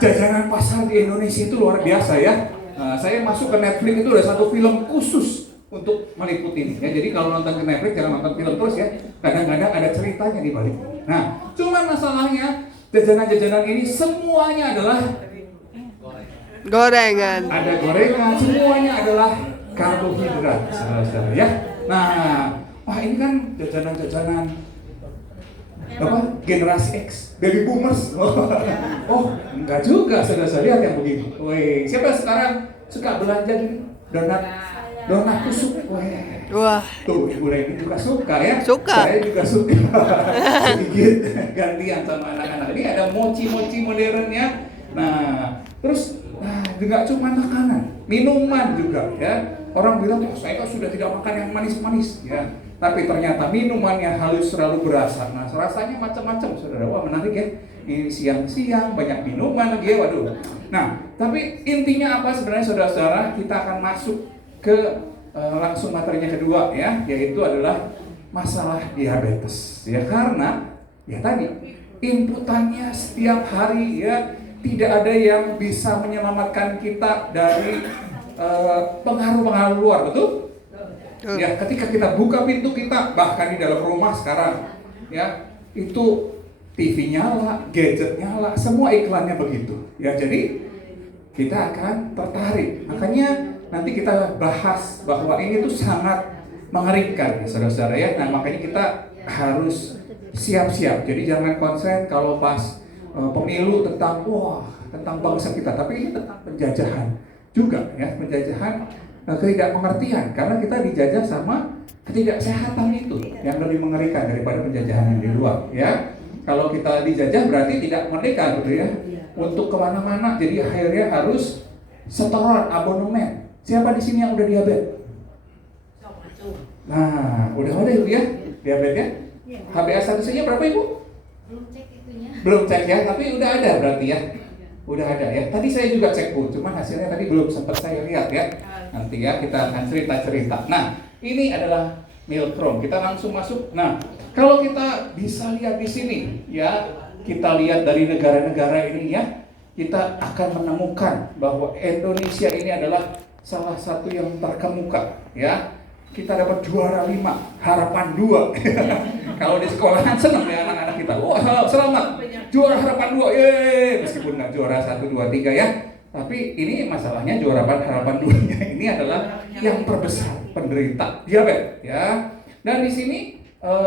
jajanan pasar di Indonesia itu luar biasa ya. Saya masuk ke Netflix itu ada satu film khusus untuk meliput ini ya. Jadi kalau nonton ke Netflix jangan nonton film terus ya. Kadang-kadang ada ceritanya di balik. Nah, cuman masalahnya jajanan-jajanan ini semuanya adalah gorengan. Ada gorengan, semuanya adalah karbohidrat, saudara-saudara ya. Nah, wah ini kan jajanan-jajanan apa? Generasi X, baby boomers. Oh, enggak juga, saudara-saudara, lihat yang begini. Wih, siapa sekarang suka belanja gini? Donat tusuk. Wah. Tuh, Ibu Leni juga suka ya. Suka. Saya juga suka. Sedikit gantian sama anak-anak. Ini ada mochi-mochi modern ya. Nah, terus juga cuma makanan, minuman juga ya. Orang bilang, saya kan sudah tidak makan yang manis-manis ya. Tapi ternyata minumannya halus selalu berasa. Nah, rasanya macam-macam, saudara. Wah, menarik ya. Ini siang-siang banyak minuman lagi ya, waduh. Nah, tapi intinya apa sebenarnya, saudara-saudara? Kita akan masuk ke langsung materinya kedua ya, yaitu adalah masalah diabetes. Ya, karena ya tadi inputannya setiap hari ya, tidak ada yang bisa menyelamatkan kita dari pengaruh-pengaruh luar, betul? Ya, ketika kita buka pintu kita, bahkan di dalam rumah sekarang, ya itu TV nyala, gadget nyala, semua iklannya begitu. Ya, jadi kita akan tertarik. Makanya nanti kita bahas bahwa ini tuh sangat mengerikan, ya, saudara-saudara ya. Nah, makanya kita harus siap-siap. Jadi jangan konsen kalau pas pemilu tentang bangsa kita, tapi ini tentang penjajahan juga ya, penjajahan ketidakmengertian, karena kita dijajah sama ketidaksehatan itu yang lebih mengerikan daripada penjajahan yang di luar ya. Kalau kita dijajah berarti tidak merdeka gitu ya, untuk kemana-mana, jadi akhirnya harus setoran abonemen. Siapa di sini yang udah diabetes? Nah, udah ada ibu ya diabetes ya? HbA1c-nya berapa ibu? Belum cek itunya. Belum cek ya, tapi udah ada berarti ya. Udah ada ya. Tadi saya juga cek Bu, cuman hasilnya tadi belum sempat saya lihat ya. Nanti ya kita akan cerita-cerita. Nah, ini adalah Milkrom. Kita langsung masuk. Nah, kalau kita bisa lihat di sini ya, kita lihat dari negara-negara ini ya, kita akan menemukan bahwa Indonesia ini adalah salah satu yang terkemuka ya. Kita dapat juara 5, harapan 2. Kalau di sekolahan senang ya anak-anak kita. Wah, selamat. Juara harapan 2. Yeay, meskipun nggak juara 1 2 3 ya. Tapi ini masalahnya juara harapan 2-nya ini adalah yang terbesar penderita diabetes ya. Dan di sini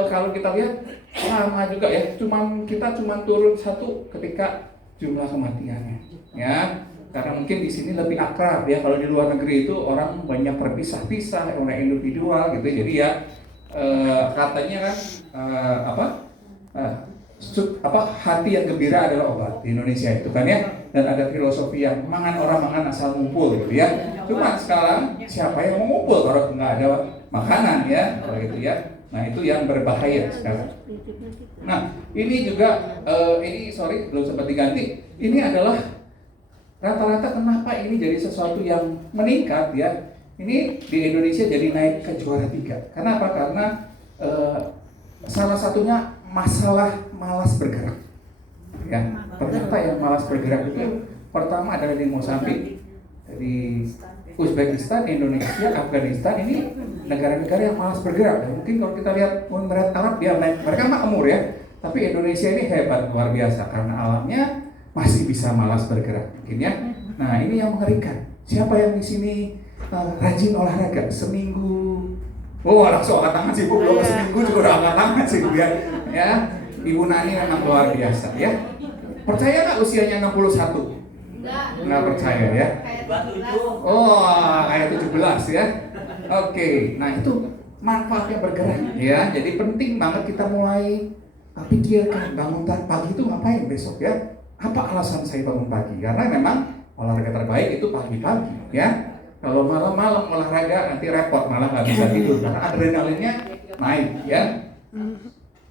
kalau kita lihat lama juga ya. Kita cuma turun 1 ketika jumlah kematiannya ya. Karena mungkin di sini lebih akrab ya. Kalau di luar negeri itu orang banyak terpisah-pisah, orang individual gitu. Jadi ya katanya kan hati yang gembira adalah obat di Indonesia itu kan ya. Dan ada filosofi yang mangan asal ngumpul gitu ya. Cuma sekarang siapa yang mau ngumpul kalau nggak ada makanan ya, kalau gitu ya. Nah, itu yang berbahaya sekarang. Nah, ini juga belum sempat diganti. Ini adalah rata-rata kenapa ini jadi sesuatu yang meningkat ya. Ini di Indonesia jadi naik ke juara 3. Kenapa? Karena salah satunya masalah malas bergerak. Ya, ternyata yang malas bergerak itu pertama adalah di Mozambik, di Uzbekistan, Indonesia, Afghanistan, ini negara-negara yang malas bergerak. Dan mungkin kalau kita lihat Emirat Arab ya, mereka makmur ya. Tapi Indonesia ini hebat, luar biasa karena alamnya masih bisa malas bergerak mungkin ya. Nah, ini yang mengerikan. Siapa yang di sini rajin olahraga seminggu? Oh, langsung angkat tangan sih Bu. Belum seminggu juga udah angkat tangan sih Bu ya. Ya, Ibu Nani memang luar biasa ya. Percaya nggak usianya 61? Nggak percaya ya. Oh, kayak 17 ya. Oke, nah itu manfaatnya bergerak ya. Jadi penting banget kita mulai pikirkan bangun pagi itu ngapain besok ya. Apa alasan saya bangun pagi? Karena memang olahraga terbaik itu pagi-pagi ya. Kalau malam-malam olahraga nanti repot, malah nggak bisa tidur karena adrenalinnya naik ya.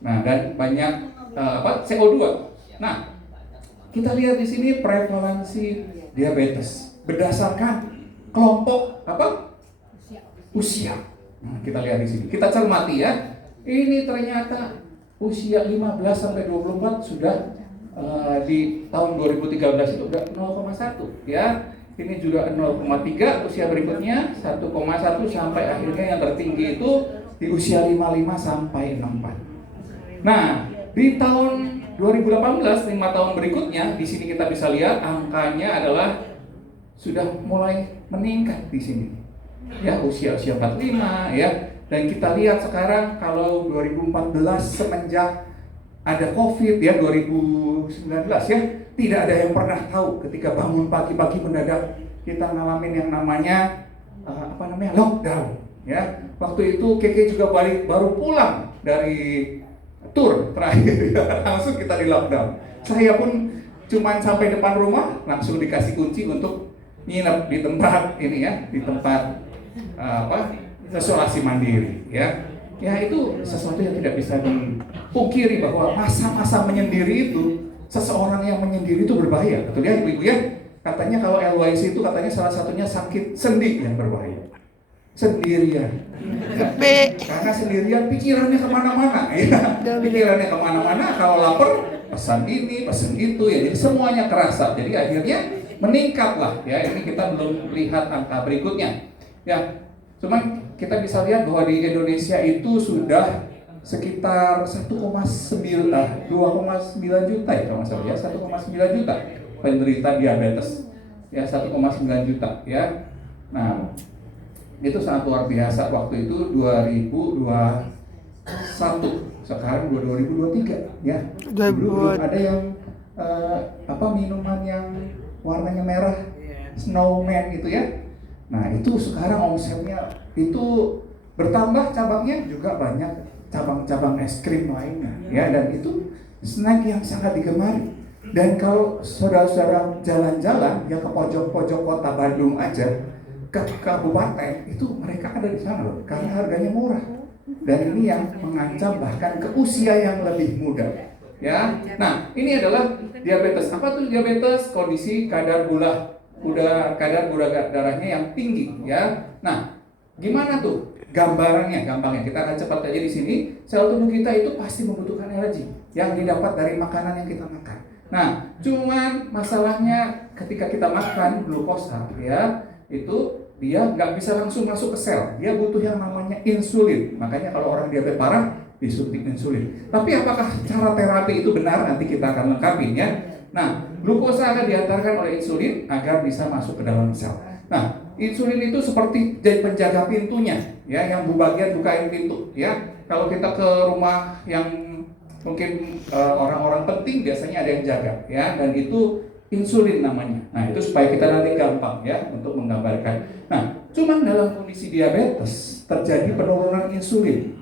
Nah, dan banyak CO2. Nah, kita lihat di sini prevalensi diabetes berdasarkan kelompok usia. Nah, kita lihat di sini. Kita cermati ya. Ini ternyata usia 15 sampai 24 sudah di tahun 2013 itu udah 0,1 ya. Ini juga 0,3, usia berikutnya 1,1 sampai akhirnya yang tertinggi itu di usia 55 sampai 64. Nah, di tahun 2018, 5 tahun berikutnya, di sini kita bisa lihat angkanya adalah sudah mulai meningkat di sini. Ya, usia-usia 45 ya. Dan kita lihat sekarang kalau 2014 semenjak ada COVID ya 2019 ya, tidak ada yang pernah tahu ketika bangun pagi-pagi mendadak kita ngalamin yang namanya lockdown ya. Waktu itu Keke juga baru pulang dari tour terakhir ya, langsung kita di lockdown. Saya pun cuman sampai depan rumah langsung dikasih kunci untuk nginep di tempat ini ya, di tempat isolasi mandiri ya. Ya itu sesuatu yang tidak bisa dipungkiri bahwa masa-masa menyendiri itu, seseorang yang menyendiri itu berbahaya, betul ya ibu-ibu ya? Katanya kalau LYC itu katanya salah satunya sakit sendi yang berbahaya. Sendirian. Ya, karena sendirian pikirannya kemana-mana ya. Pikirannya kemana-mana, kalau lapar pesan ini, pesan itu ya, jadi semuanya kerasa. Jadi akhirnya meningkatlah ya. Ini kita belum lihat angka berikutnya. Ya, cuman kita bisa lihat bahwa di Indonesia itu sudah sekitar 2,9 juta ya kalau nggak salah ya, 1,9 juta penderita diabetes ya, 1,9 juta ya. Nah itu sangat luar biasa waktu itu 2021, sekarang 2023 ya. Dulu belum ada yang minuman yang warnanya merah snowman gitu ya. Nah itu sekarang omsetnya itu bertambah, cabangnya juga banyak, cabang-cabang es krim lainnya ya, dan itu snack yang sangat digemari. Dan kalau saudara-saudara jalan-jalan ya ke pojok-pojok kota Bandung aja, ke kabupaten itu mereka ada di sana loh, karena harganya murah. Dan ini yang mengancam bahkan ke usia yang lebih muda ya. Nah ini adalah diabetes. Apa tuh diabetes? Kondisi kadar gula darahnya yang tinggi ya. Nah gimana tuh gambarannya? Gampangnya kita akan cepat aja di sini. Sel tubuh kita itu pasti membutuhkan energi yang didapat dari makanan yang kita makan. Nah, cuman masalahnya ketika kita makan glukosa ya, itu dia nggak bisa langsung masuk ke sel. Dia butuh yang namanya insulin. Makanya kalau orang diabetes parah disuntik insulin. Tapi apakah cara terapi itu benar? Nanti kita akan lengkapin ya. Nah, glukosa akan diantarkan oleh insulin agar bisa masuk ke dalam sel. Nah, insulin itu seperti jadi penjaga pintunya, ya, yang bagian bukain pintu, ya. Kalau kita ke rumah yang mungkin orang-orang penting biasanya ada yang jaga, ya, dan itu insulin namanya. Nah, itu supaya kita nanti gampang, ya, untuk menggambarkan. Nah, cuman dalam kondisi diabetes terjadi penurunan insulin,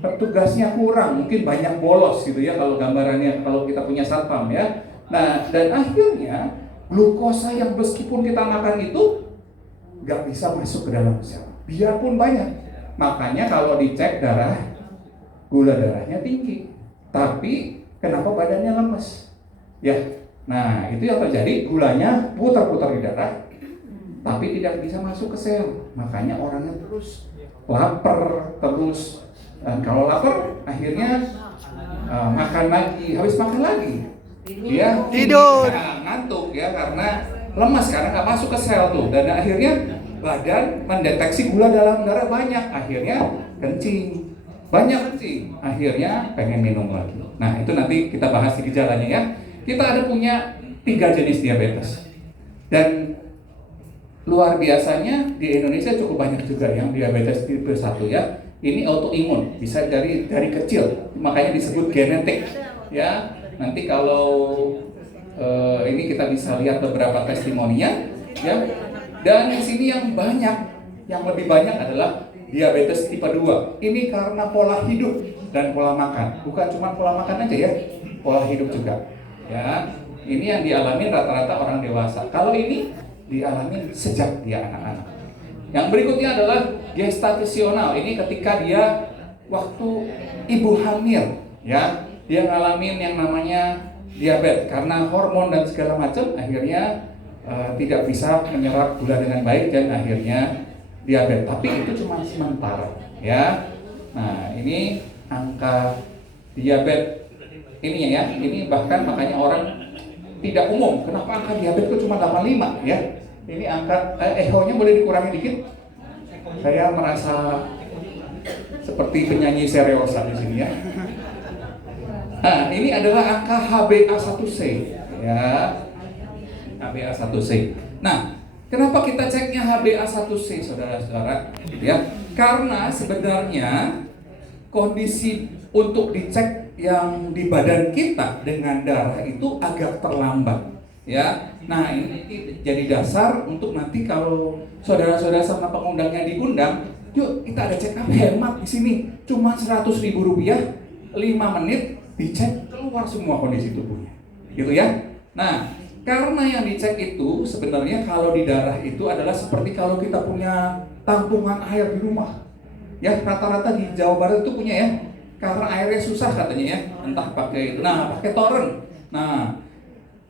petugasnya kurang, mungkin banyak bolos gitu ya kalau gambarannya, kalau kita punya satpam ya. Nah, dan akhirnya glukosa yang meskipun kita makan itu nggak bisa masuk ke dalam sel, biarpun banyak. Makanya kalau dicek darah, gula darahnya tinggi, tapi kenapa badannya lemes? Ya, nah itu yang terjadi, gulanya putar-putar di darah, tapi tidak bisa masuk ke sel. Makanya orangnya terus lapar terus, dan kalau lapar akhirnya makan lagi, habis makan lagi dia tidur, ngantuk ya, karena lemas, karena nggak masuk ke sel tuh, dan akhirnya badan mendeteksi gula dalam darah banyak, akhirnya kencing, banyak kencing, akhirnya pengen minum lagi. Nah itu nanti kita bahas di gejalanya ya. Kita ada punya 3 jenis diabetes, dan luar biasanya di Indonesia cukup banyak juga yang diabetes tipe 1 ya. Ini autoimun, bisa dari kecil, makanya disebut genetik ya. Nanti kalau ini kita bisa lihat beberapa testimoninya ya. Dan di sini yang lebih banyak adalah diabetes tipe 2. Ini karena pola hidup dan pola makan. Bukan cuma pola makan aja ya, pola hidup juga. Ya, ini yang dialami rata-rata orang dewasa. Kalau ini dialami sejak dia anak-anak. Yang berikutnya adalah gestasional. Ini ketika dia waktu ibu hamil ya. Dia ngalamin yang namanya diabetes karena hormon dan segala macam, akhirnya tidak bisa menyerap gula dengan baik dan akhirnya diabetes. Tapi itu cuma sementara, ya. Nah, ini angka diabetes ininya ya. Ini bahkan makanya orang tidak umum. Kenapa angka diabetes itu cuma 85 ya? Ini angka echo-nya boleh dikurangi dikit. Saya merasa seperti penyanyi seriosa di sini ya. Nah, ini adalah angka HbA1c ya. HbA1c. Nah, kenapa kita ceknya HbA1c, saudara-saudara? Gitu ya. Karena sebenarnya kondisi untuk dicek yang di badan kita dengan darah itu agak terlambat ya. Nah, ini jadi dasar untuk nanti kalau saudara-saudara sama pengundangnya diundang, yuk kita ada check up hemat di sini, cuma 100.000 rupiah, 5 menit dicek keluar semua kondisi tubuhnya, gitu ya. Nah, karena yang dicek itu sebenarnya kalau di darah itu adalah seperti kalau kita punya tampungan air di rumah. Ya, rata-rata di Jawa Barat itu punya ya. Karena airnya susah katanya ya, entah pakai toren. Nah,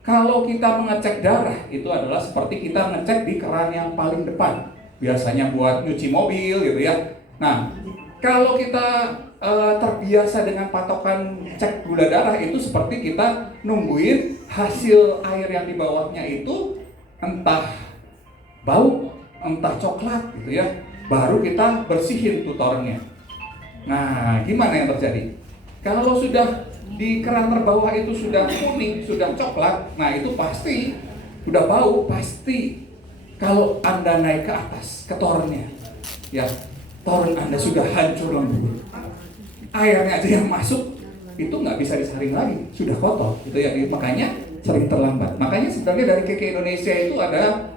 kalau kita mengecek darah itu adalah seperti kita ngecek di keran yang paling depan. Biasanya buat nyuci mobil gitu ya. Nah, kalau kita terbiasa dengan patokan cek gula darah itu seperti kita nungguin hasil air yang di bawahnya itu entah bau, entah coklat gitu ya. Baru kita bersihin tuh torennya. Nah, gimana yang terjadi? Kalau sudah di keran terbawah itu sudah kuning, sudah coklat, nah itu pasti sudah bau, pasti kalau Anda naik ke atas, ke torennya, ya, toren Anda sudah hancur lembur. Airnya aja yang masuk, itu nggak bisa disaring lagi, sudah kotor, gitu ya, makanya sering terlambat. Makanya sebenarnya dari KK Indonesia itu ada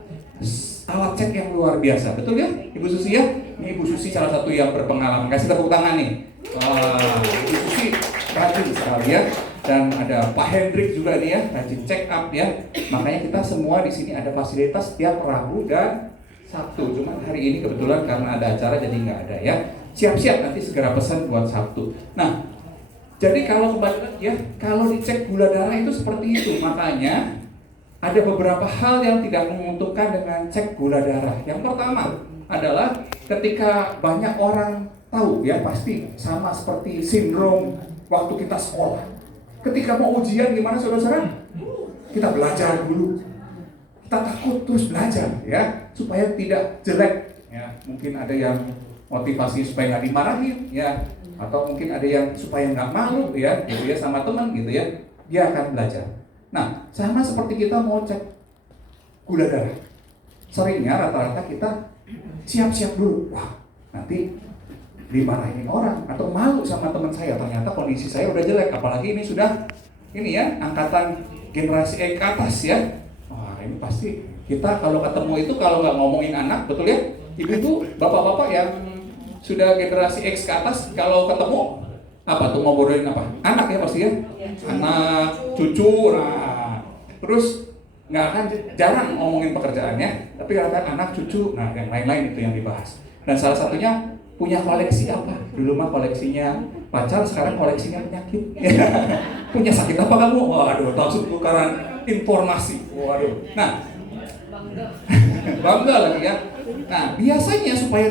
alat cek yang luar biasa, betul ya, Ibu Susi ya? Ini Ibu Susi salah satu yang berpengalaman, kasih tepuk tangan nih. Wah, Ibu Susi rajin sekali ya. Dan ada Pak Hendrik juga nih ya, rajin check up ya. Makanya kita semua di sini ada fasilitas setiap Rabu dan Sabtu. Cuma hari ini kebetulan karena ada acara jadi nggak ada ya. Siap-siap nanti segera pesan buat Sabtu. Nah, jadi kalau kembali ya, kalau dicek gula darah itu seperti itu. Makanya ada beberapa hal yang tidak menguntungkan dengan cek gula darah. Yang pertama adalah ketika banyak orang tahu ya, pasti sama seperti sindrom waktu kita sekolah. Ketika mau ujian gimana saudara-saudara? Kita belajar dulu. Kita takut terus belajar ya, supaya tidak jelek ya. Mungkin ada yang motivasi supaya nggak dimarahin ya, atau mungkin ada yang supaya nggak malu ya, gitu ya sama teman gitu ya. Dia akan belajar. Nah, sama seperti kita mau cek gula darah. Seringnya rata-rata kita siap-siap dulu. Wah, nanti dimarahin orang atau malu sama teman saya, ternyata kondisi saya udah jelek, apalagi ini sudah ini ya, angkatan generasi ke atas ya. Wah, ini pasti kita kalau ketemu itu kalau nggak ngomongin anak, betul ya? Ibu-ibu, bapak-bapak yang sudah generasi X ke atas kalau ketemu apa tuh mau bodohin apa? Anak ya pasti ya? Anak, cucu, nah terus nggak akan jarang ngomongin pekerjaannya, tapi kadang anak, cucu, nah yang lain-lain itu yang dibahas. Dan salah satunya punya koleksi apa? Dulu mah koleksinya pacar, sekarang koleksinya penyakit. Punya sakit apa kamu? Waduh, langsung tukaran informasi. Waduh. Nah, bangga lagi ya. Nah, biasanya supaya